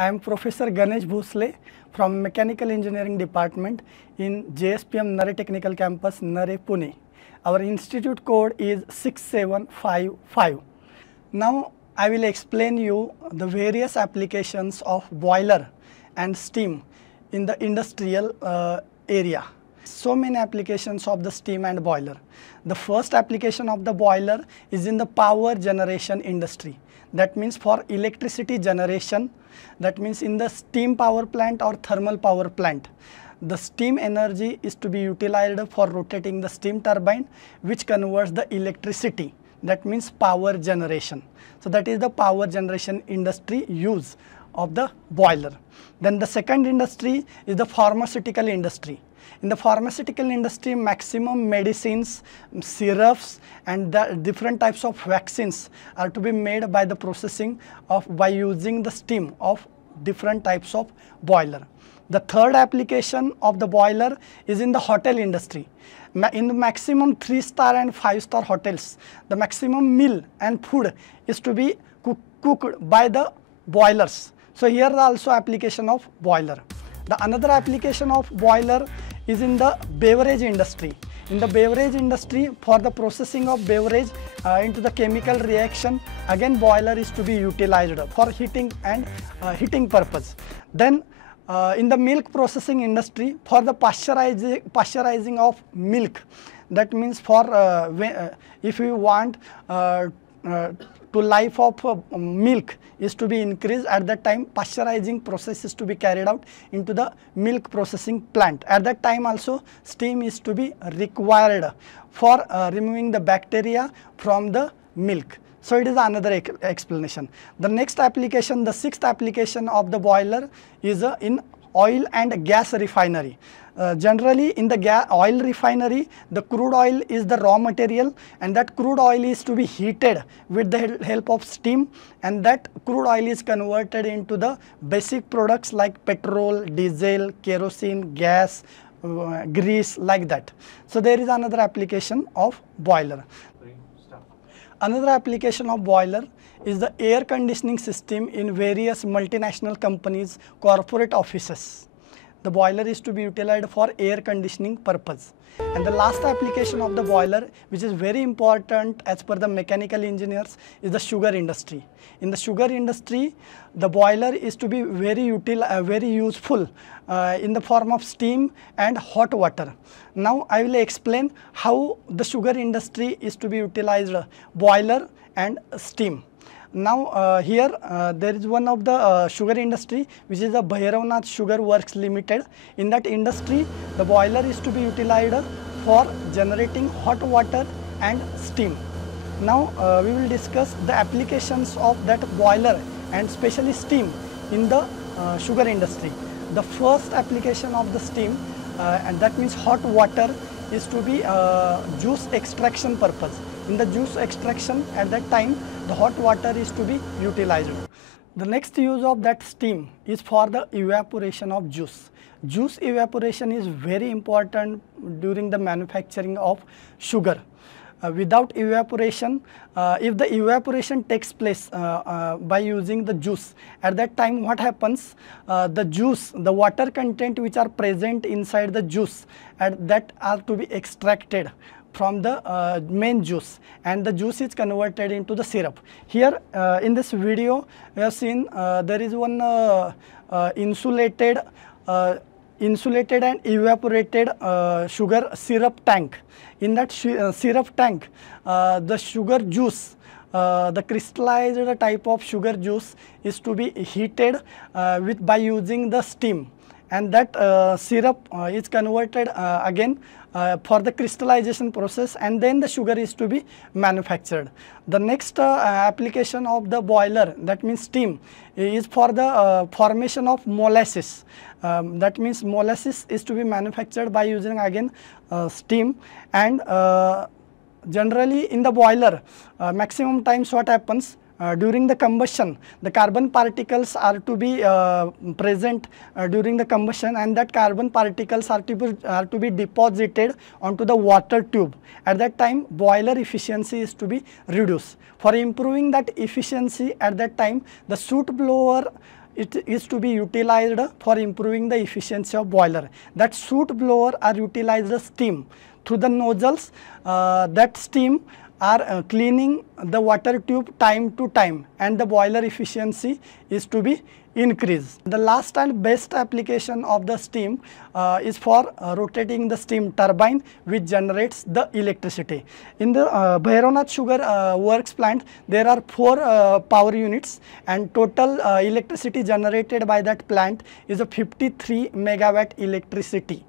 I am Professor Ganesh Bhosle from Mechanical Engineering Department in JSPM Nare Technical Campus, Nare, Pune. Our institute code is 6755. Now I will explain you the various applications of boiler and steam in the industrial area. So many applications of the steam and boiler. The first application of the boiler is in the power generation industry. That means for electricity generation, that means in the steam power plant or thermal power plant. The steam energy is to be utilized for rotating the steam turbine, which converts the electricity. That means power generation. So that is the power generation industry use of the boiler. Then the second industry is the pharmaceutical industry. In the pharmaceutical industry, maximum medicines, syrups and the different types of vaccines are to be made by the processing of by using the steam of different types of boiler. The third application of the boiler is in the hotel industry. In the maximum 3-star and 5-star hotels, the maximum meal and food is to be cooked by the boilers. So here also application of boiler. The another application of boiler is in the beverage industry. In the beverage industry, for the processing of beverage into the chemical reaction, again boiler is to be utilized for heating and heating purpose. Then in the milk processing industry, for the pasteurizing of milk, that means for if you want to life of milk is to be increased, at that time pasteurizing process is to be carried out into the milk processing plant. At that time also steam is to be required for removing the bacteria from the milk. So it is another explanation. The next application, the sixth application of the boiler is in oil and gas refinery. Generally in the oil refinery, the crude oil is the raw material, and that crude oil is to be heated with the help of steam, and that crude oil is converted into the basic products like petrol, diesel, kerosene, gas, grease, like that. So there is another application of boiler. Another application of boiler is the air conditioning system in various multinational companies, corporate offices. The boiler is to be utilized for air conditioning purpose. And the last application of the boiler, which is very important as per the mechanical engineers, is the sugar industry. In the sugar industry, the boiler is to be very useful in the form of steam and hot water. Now I will explain how the sugar industry is to be utilized, boiler and steam. Now here there is one of the sugar industry, which is the Bhairavnath Sugar Works Limited. In that industry, the boiler is to be utilized for generating hot water and steam. Now we will discuss the applications of that boiler and especially steam in the sugar industry. The first application of the steam and that means hot water is to be juice extraction purpose. In the juice extraction, at that time the hot water is to be utilized. The next use of that steam is for the evaporation of juice. Juice evaporation is very important during the manufacturing of sugar. Without evaporation, if the evaporation takes place by using the juice, at that time what happens, the juice, the water content which are present inside the juice, that are to be extracted from the main juice, and the juice is converted into the syrup. Here in this video we have seen there is one insulated and evaporated sugar syrup tank. In that syrup tank, the sugar juice, the crystallized type of sugar juice is to be heated by using the steam, and that syrup is converted again for the crystallization process, and then the sugar is to be manufactured. The next application of the boiler, that means steam, is for the formation of molasses. That means molasses is to be manufactured by using again steam, and generally in the boiler maximum times what happens, during the combustion, the carbon particles are to be present during the combustion, and that carbon particles are to be deposited onto the water tube. At that time, boiler efficiency is to be reduced. For improving that efficiency, at that time, the soot blower it is to be utilized for improving the efficiency of boiler. That soot blower are utilized the steam through the nozzles. That steam are cleaning the water tube time to time, and the boiler efficiency is to be increased. The last and best application of the steam is for rotating the steam turbine, which generates the electricity. In the Bhairanath Sugar Works plant, there are 4 power units, and total electricity generated by that plant is a 53 megawatt electricity.